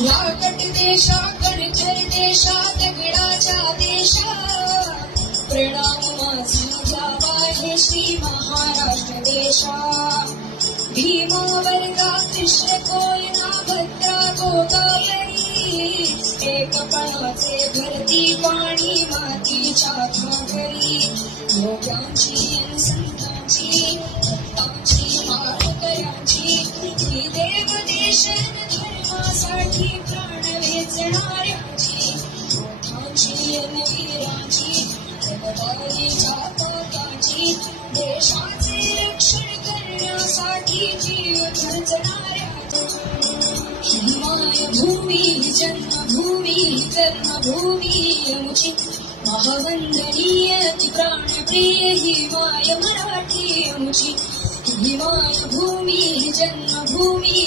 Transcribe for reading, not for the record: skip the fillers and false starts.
लाकट देशा कणखर देशा दगडाच्या देशा प्रणाम माझा जावा हे श्री महाराष्ट्र देशा भीमा वर्गा कृष्ण कोयना भद्रा गोदावरी एकपणाचे भरती पाणी मातीच्या घागरी योगांची अन संतांची भक्तांची माळकऱ्यांची ही देव देशन धर्मासाठी प्राण वेचणाऱ्यांची मोठांची अन वीरांची जगदारीच्या पाताची देशाचे रक्षण करण्यासाठी जीव खर्चणाऱ्या हिमाय भूमी जन्मभूमी कर्मभूमी अमुची महावंदनीय ती प्राणप्रिय हिमाय मराठी अमुची हिमाय भूमी जन्मभूमी